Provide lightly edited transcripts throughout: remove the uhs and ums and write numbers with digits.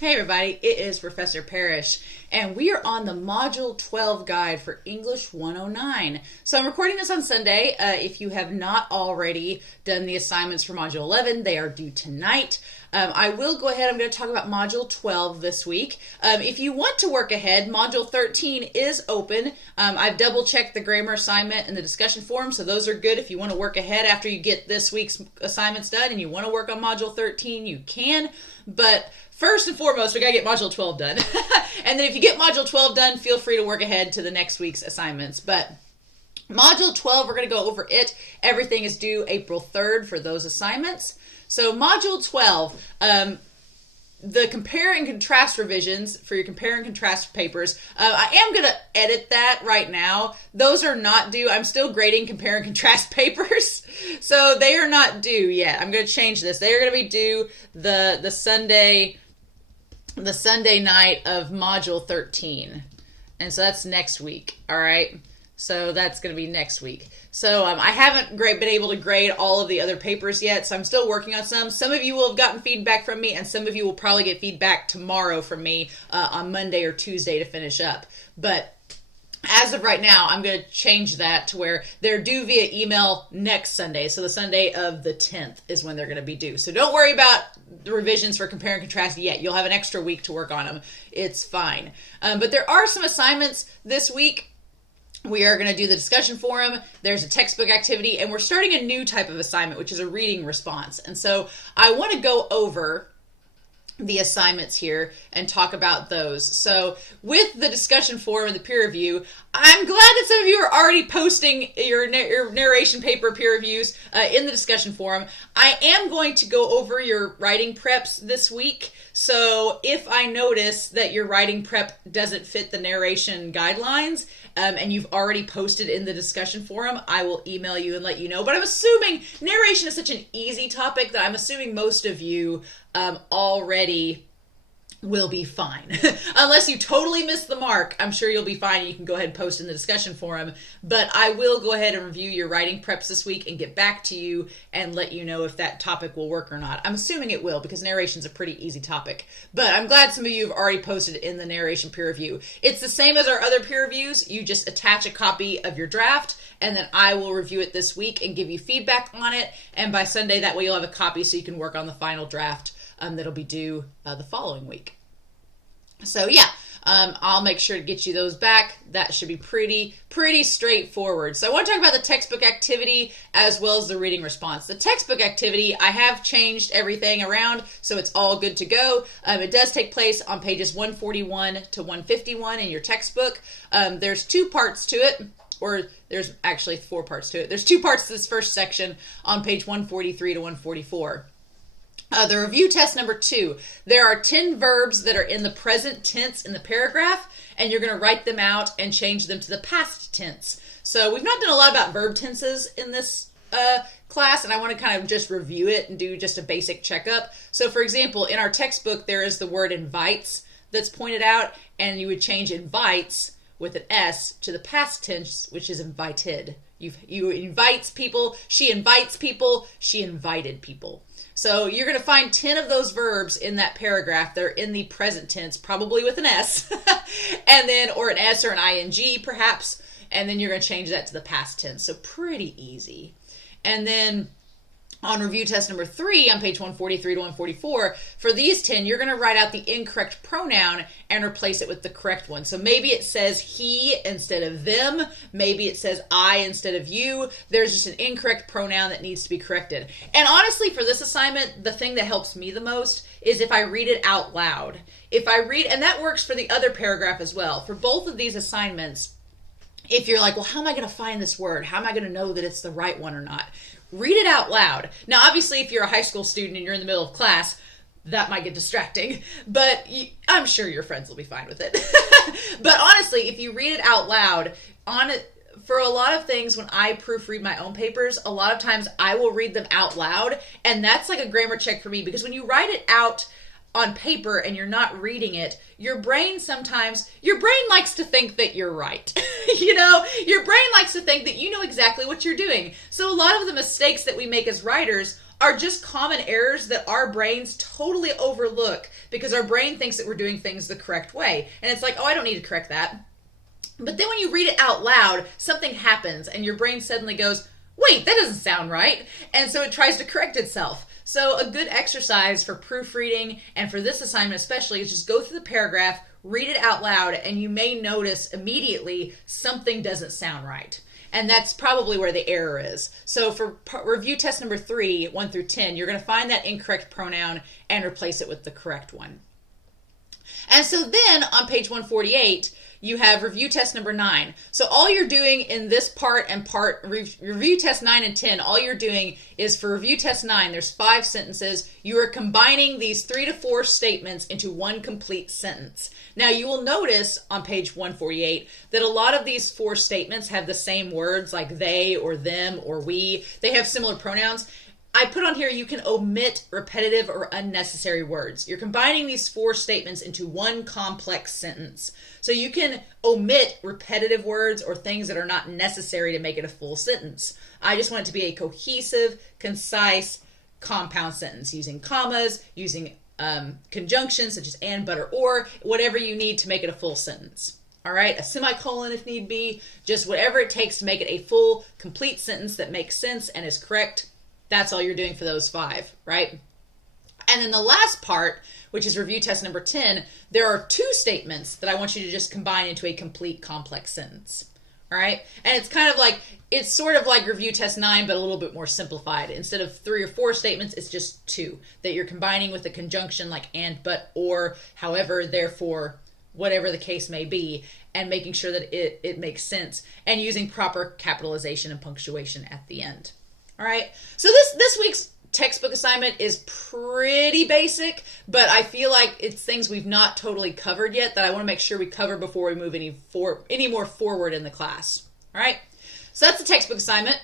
Hey everybody, it is Professor Parish, and we are on the Module 12 guide for English 109. So I'm recording this on Sunday. If you have not already done the assignments for Module 11, they are due tonight. I will go ahead, I'm going to talk about Module 12 this week. If you want to work ahead, Module 13 is open. I've double-checked the grammar assignment and the discussion forum, so those are good. If you want to work ahead after you get this week's assignments done and you want to work on Module 13, you can. But first and foremost, we got to get Module 12 done. And then if you get Module 12 done, feel free to work ahead to the next week's assignments. But Module 12, we're going to go over it. Everything is due April 3rd for those assignments. So Module 12, the compare and contrast revisions for your compare and contrast papers, I am going to edit that right now. Those are not due. I'm still grading compare and contrast papers, so they are not due yet. I'm going to change this. They are going to be due the Sunday night of Module 13, and so that's next week, all right? So that's going to be next week. So I haven't been able to grade all of the other papers yet, so I'm still working on some. Some of you will have gotten feedback from me, and some of you will probably get feedback tomorrow from me on Monday or Tuesday to finish up. But as of right now, I'm going to change that to where they're due via email next Sunday. So the Sunday of the 10th is when they're going to be due. So don't worry about the revisions for compare and contrast yet. You'll have an extra week to work on them. It's fine. But there are some assignments this week. We are going to do the discussion forum, there's a textbook activity, and we're starting a new type of assignment, which is a reading response. And so I want to go over the assignments here and talk about those. So with the discussion forum and the peer review, I'm glad that some of you are already posting your narration paper peer reviews in the discussion forum. I am going to go over your writing preps this week. So if I notice that your writing prep doesn't fit the narration guidelines, and you've already posted in the discussion forum, I will email you and let you know. But I'm assuming narration is such an easy topic that I'm assuming most of you already will be fine. Unless you totally miss the mark, I'm sure you'll be fine. You can go ahead and post in the discussion forum. But I will go ahead and review your writing preps this week and get back to you and let you know if that topic will work or not. I'm assuming it will because narration is a pretty easy topic. But I'm glad some of you have already posted in the narration peer review. It's the same as our other peer reviews. You just attach a copy of your draft and then I will review it this week and give you feedback on it. And by Sunday, that way you'll have a copy so you can work on the final draft that'll be due the following week. So yeah, I'll make sure to get you those back. That should be pretty straightforward. So I want to talk about the textbook activity as well as the reading response. The textbook activity, I have changed everything around, so it's all good to go. It does take place on pages 141 to 151 in your textbook. There's two parts to it. Or there's actually four parts to it. There's two parts to this first section on page 143 to 144. The review test number 2, there are 10 verbs that are in the present tense in the paragraph, and you're going to write them out and change them to the past tense. So we've not done a lot about verb tenses in this class, and I want to kind of just review it and do just a basic checkup. So for example, in our textbook, there is the word invites that's pointed out, and you would change invites with an S to the past tense, which is invited. You invites people, she invited people. So you're going to find 10 of those verbs in that paragraph. They're in the present tense, probably with an S, and then, or an S or an ing perhaps, and then you're going to change that to the past tense. So pretty easy. And then on review test number 3 on page 143 to 144, for these 10, you're going to write out the incorrect pronoun and replace it with the correct one. So maybe it says he instead of them. Maybe it says I instead of you. There's just an incorrect pronoun that needs to be corrected. And honestly, for this assignment, the thing that helps me the most is if I read it out loud. If I read, and that works for the other paragraph as well. For both of these assignments, if you're like, well, how am I going to find this word? How am I going to know that it's the right one or not? Read it out loud. Now, obviously, if you're a high school student and you're in the middle of class, that might get distracting, but I'm sure your friends will be fine with it. But honestly, if you read it out loud, for a lot of things, when I proofread my own papers, a lot of times I will read them out loud, and that's like a grammar check for me, because when you write it out on paper and you're not reading it, your brain likes to think that you're right. Your brain likes to think that you know exactly what you're doing. So a lot of the mistakes that we make as writers are just common errors that our brains totally overlook because our brain thinks that we're doing things the correct way. And it's like, oh, I don't need to correct that. But then when you read it out loud, something happens and your brain suddenly goes, wait, that doesn't sound right. And so it tries to correct itself. So a good exercise for proofreading and for this assignment especially is just go through the paragraph, read it out loud, and you may notice immediately something doesn't sound right. And that's probably where the error is. So for review test number 3, 1 through 10, you're going to find that incorrect pronoun and replace it with the correct one. And so then on page 148, you have review test number 9. So all you're doing in this review test 9 and 10, all you're doing is for review test 9, there's 5 sentences. You are combining these 3 to 4 statements into one complete sentence. Now you will notice on page 148 that a lot of these 4 statements have the same words like they or them or we. They have similar pronouns. I put on here you can omit repetitive or unnecessary words. You're combining these 4 statements into one complex sentence. So you can omit repetitive words or things that are not necessary to make it a full sentence. I just want it to be a cohesive, concise, compound sentence using commas, using conjunctions such as and, but, or, whatever you need to make it a full sentence. All right, a semicolon if need be, just whatever it takes to make it a full, complete sentence that makes sense and is correct. That's all you're doing for those 5, right? And then the last part, which is review test number 10, there are 2 statements that I want you to just combine into a complete complex sentence. All right? And it's sort of like review test 9, but a little bit more simplified. Instead of 3 or 4 statements, it's just 2 that you're combining with a conjunction like and, but, or, however, therefore, whatever the case may be, and making sure that it makes sense and using proper capitalization and punctuation at the end. All right, so this week's textbook assignment is pretty basic, but I feel like it's things we've not totally covered yet that I want to make sure we cover before we move any more forward in the class. All right, so that's the textbook assignment.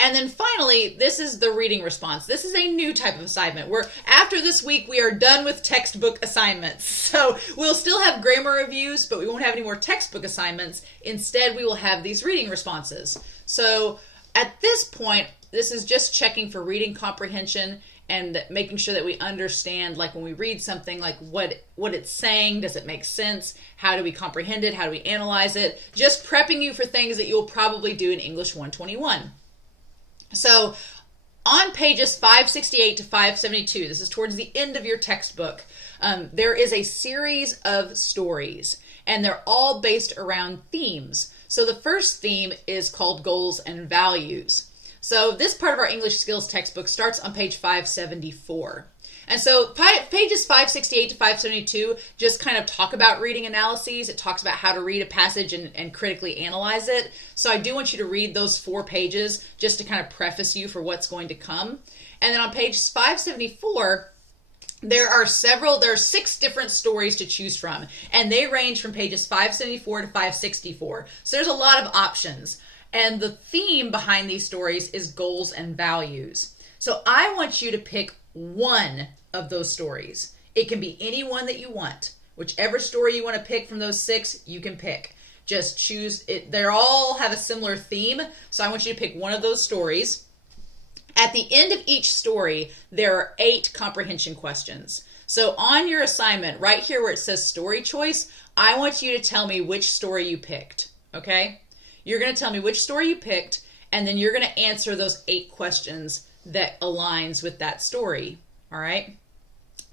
And then finally, this is the reading response. This is a new type of assignment where after this week, we are done with textbook assignments. So we'll still have grammar reviews, but we won't have any more textbook assignments. Instead, we will have these reading responses. So at this point, this is just checking for reading comprehension and making sure that we understand, like when we read something, like what it's saying, does it make sense? How do we comprehend it? How do we analyze it? Just prepping you for things that you'll probably do in English 121. So on pages 568 to 572, this is towards the end of your textbook, there is a series of stories, and they're all based around themes. So the first theme is called Goals and Values. So this part of our English skills textbook starts on page 574. And so pages 568 to 572 just kind of talk about reading analyses. It talks about how to read a passage and critically analyze it. So I do want you to read those 4 pages just to kind of preface you for what's going to come. And then on page 574, there are 6 different stories to choose from, and they range from pages 574 to 564. So there's a lot of options. And the theme behind these stories is goals and values. So I want you to pick one of those stories. It can be any one that you want. Whichever story you want to pick from those 6, you can pick. Just choose it. They all have a similar theme, so I want you to pick one of those stories. At the end of each story, there are 8 comprehension questions. So on your assignment, right here where it says story choice, I want you to tell me which story you picked, okay? You're going to tell me which story you picked, and then you're going to answer those 8 questions that aligns with that story, all right?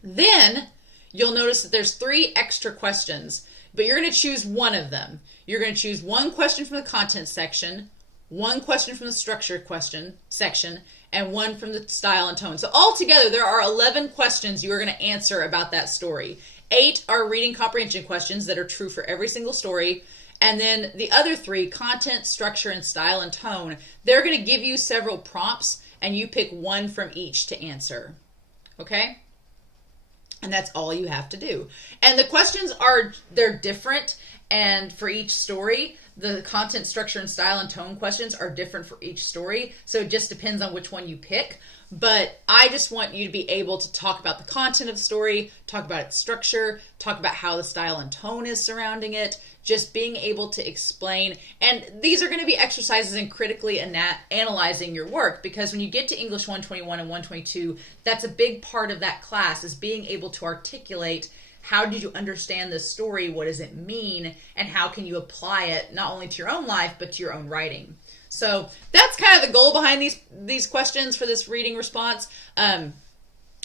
Then you'll notice that there's 3 extra questions, but you're going to choose one of them. You're going to choose one question from the content section, one question from the structure section, and one from the style and tone. So altogether, there are 11 questions you are going to answer about that story. 8 are reading comprehension questions that are true for every single story. And then the other 3, content, structure, and style and tone, they're going to give you several prompts, and you pick one from each to answer. Okay? And that's all you have to do. And the questions they're different, and for each story, the content, structure, and style and tone questions are different for each story. So it just depends on which one you pick. But I just want you to be able to talk about the content of the story, talk about its structure, talk about how the style and tone is surrounding it, just being able to explain. And these are going to be exercises in critically analyzing your work, because when you get to English 121 and 122, that's a big part of that class, is being able to articulate how did you understand this story, what does it mean, and how can you apply it not only to your own life, but to your own writing. So that's kind of the goal behind these questions for this reading response.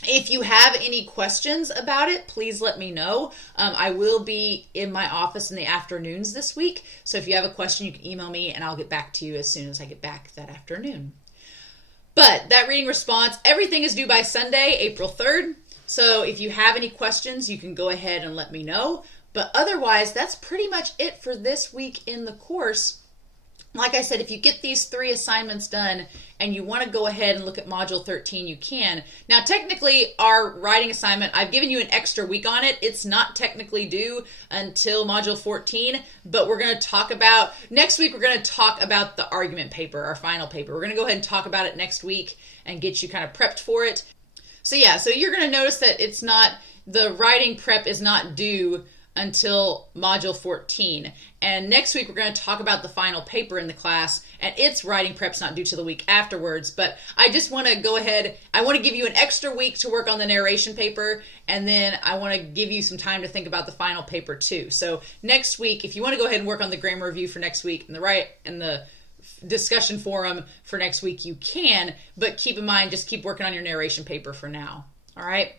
If you have any questions about it, please let me know. I will be in my office in the afternoons this week. So if you have a question, you can email me and I'll get back to you as soon as I get back that afternoon. But that reading response, everything is due by Sunday, April 3rd. So if you have any questions, you can go ahead and let me know. But otherwise, that's pretty much it for this week in the course. Like I said, if you get these 3 assignments done and you want to go ahead and look at Module 13, you can. Now, technically, our writing assignment, I've given you an extra week on it. It's not technically due until Module 14, but we're going to talk about, next week, we're going to talk about the argument paper, our final paper. We're going to go ahead and talk about it next week and get you kind of prepped for it. So yeah, so you're going to notice that it's not, the writing prep is not due until Module 14. And next week, we're going to talk about the final paper in the class, and its writing prep's not due till the week afterwards. But I just want to go ahead, I want to give you an extra week to work on the narration paper, and then I want to give you some time to think about the final paper too. So next week, if you want to go ahead and work on the grammar review for next week and the discussion forum for next week, you can, but keep in mind, just keep working on your narration paper for now. All right?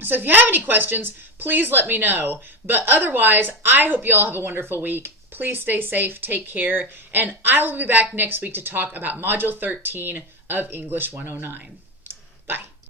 So if you have any questions, please let me know. But otherwise, I hope you all have a wonderful week. Please stay safe, take care, and I will be back next week to talk about Module 13 of English 109.